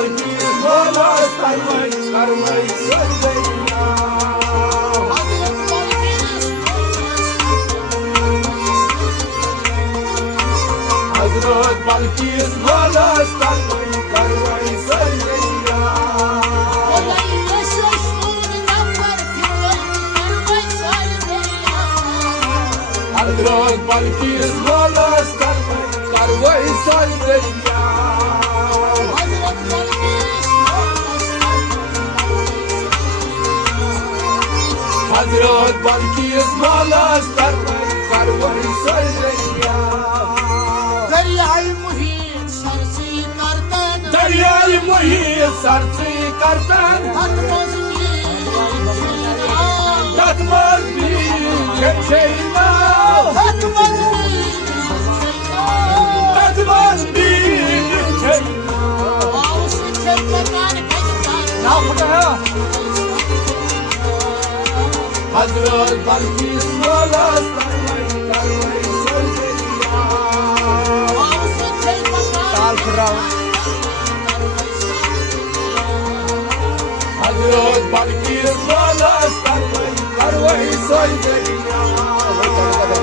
Balkis bolas karmay karmay sözleya Hazret Balkis bolas karmay karmay sözleya Hazret Balkis bolas karmay karmay sözleya Hazret Balkis bolas karmay karmay sözleya Deryayı muhit sarsı kartan Deryayı muhit sarsı kartan Tatmaz bir Tatmaz bir çeyman Tatmaz bir çeyman Ağustos çekmeden geçten Ne yaptı ya? Hazret Balkis bolas karmay karmay sözleya Ağustos çekmeden Hazret Balkis bolas karmay karmay sözleya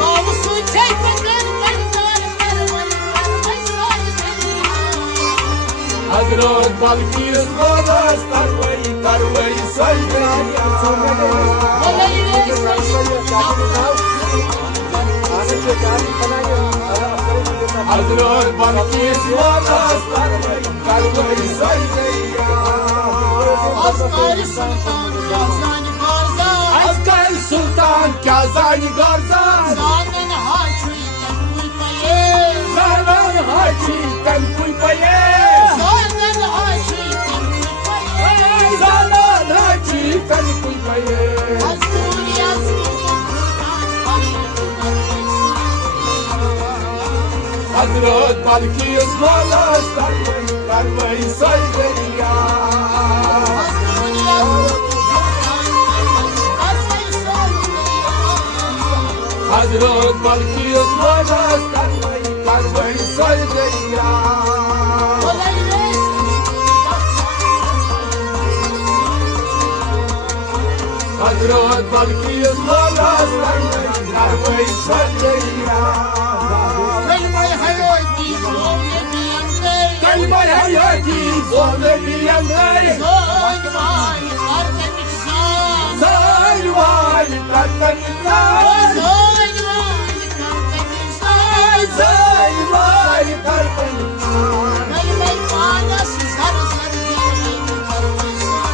Ağustos çekmeden Hazret Balkis bolas karmay karmay sözleya Hazret Balkis bolas karmay karmay sözleya Askar Sultan Kazani Garzan Zaten haçıyken kuypaye Zanan hakikaten kuypaye Zaten haçıyken kuypaye Zanan hakikaten kuypaye Azgın yazgın Hazret Balkis bolas karmay karmay sözleya Hazret Balkis bolas karmay karmay sözleya Hazret Balkis bolas karmay karmay sözleya Kalbay hayati zorla biyanday Say vay kartanizay Say vay kartanizay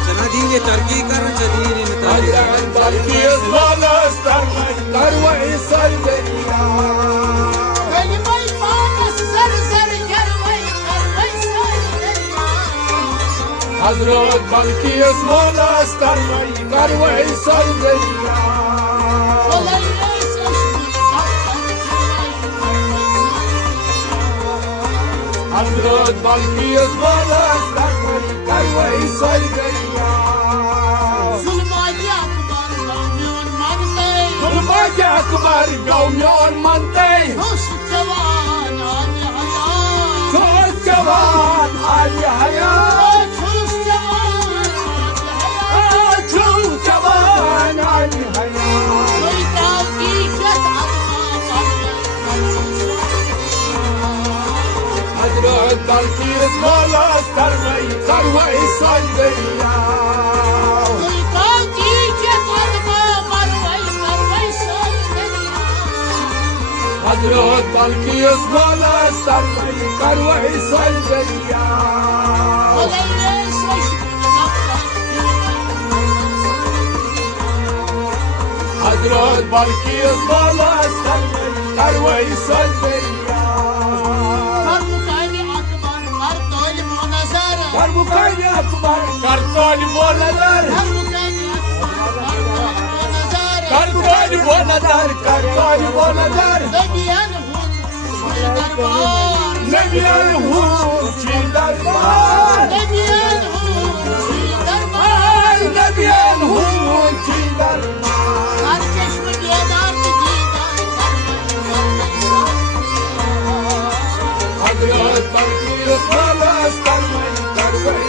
चला दीजिए टर्की कर चलिए Hazret Balkis bolas karmay karmay sözleya Hazret Balkis bolas karmay karmay sözleya Hazret Balkis bolas karmay karmay sözleya Zulmacı akbar gavmyon mantay Çok cavan hali hayat Çok cavan hali hayat Hazret Balkis bolas karmay karmay sözleya Hazret Balkis bolas karmay karmay sözleya Hazret Balkis bolas karmay karmay sözleya Karbukayni akbar kartoli boladar Kartoli boladar kartoli boladar Nebiyan hur çildar var Nebiyan hur çildar Hazret Balkis bolas karmay karmay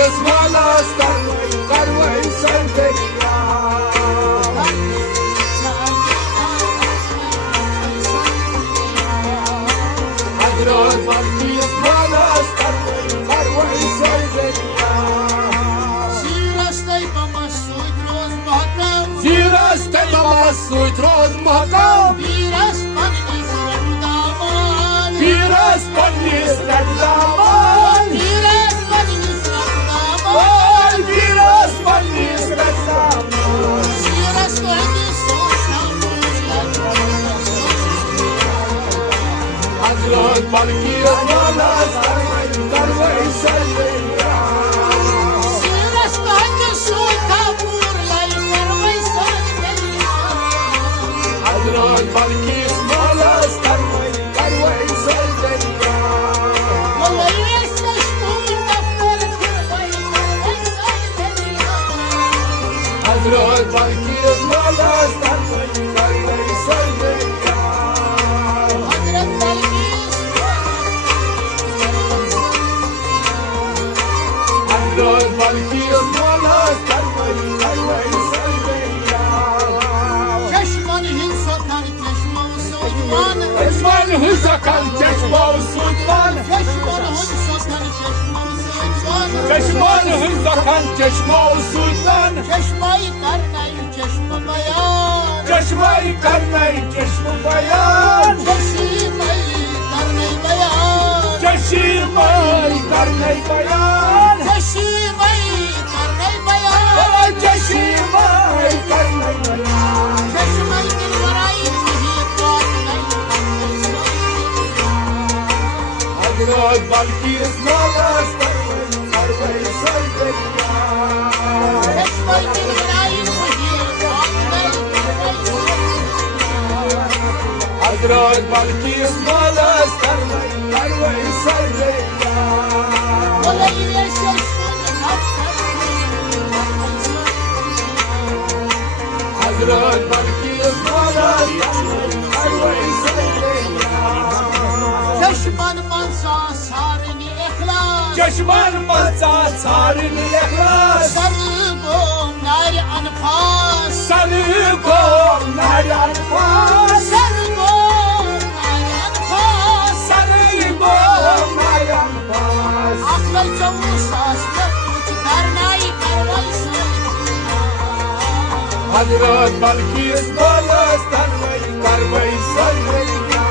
اسمالاست قروی سردریا حضرت بلکی اسمالاست قروی سردریا زیرسته با مسعود روز محکم زیرسته با مسعود روز محکم بیرست من نیست دامان بیرست من نیست دامان بیرست من نیست دامان بیرست من نیست دامان زیرست و حضرت بلکی اسمالاست قروی سردریا زیرست و کابور لای قروی سردریا حضرت بلکی اسمالاست قروی سردریا والله يسشتم دفتر قروی سردریا حضرت بلکی اسمالاست قروی سردریا حضرت بلقیس حضرت بلکی اسمالاست قروی سردریا چشمان هین سکن چشم و سودمان چشمان حسکن چشم و سودمان چشمان هین سکن چشم و سودمان چشمان حسکن چشم و سودمان چشمای کرنی چشم بیان چشمای کرنی چشم بیان چشمای کرنی بیان چشمای کرنی بیان چشمای کرنی بیان چشمای کرنی بیان چشمای دلبرای مهیب حضرت بلکی اسمالاست قروی سردریا چشمای دلبرای مهیب حضرت بلکی اسمالاست قروی سردریا والله يسشتم حضرت بلکی اسمالاست قروی سردریا چشمان منسا سارنی اخلاص چشمان منسا سارنی اخلاص سرگم نار انفاس سرگم نار انفاس سرگم نار انفاس سرگم نار انفاس اخلال جوساس نبوت درنای کروی حضرت بلکی اسمالاست قروی سردریا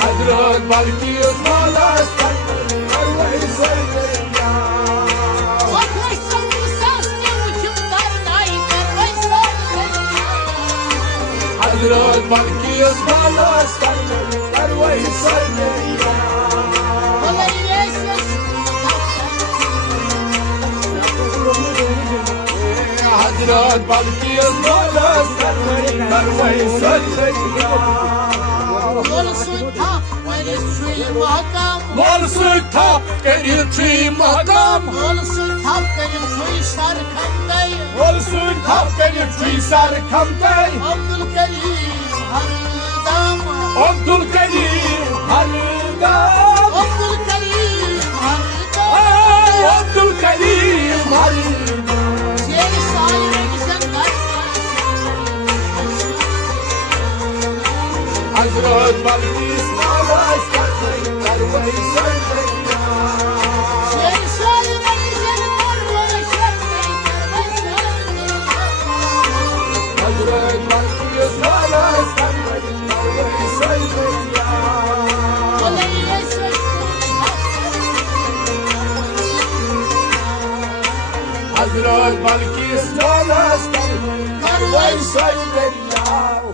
حضرت بلکی اسمالاست قروی سردریا حضرت بلکی اسمالاست قروی سردریا حضرت بلکی اسمالاست قروی سردریا مال سلطان گریر چی مقام مال سلطان گریر چی سرکمدی عبدالکریم هردم عبدالکریم هردم حضرت بلکی اسمالاست قروی سردریا حضرت بلکی اسمالاست قروی سردریا حضرت بلکی اسمالاست قروی سردریا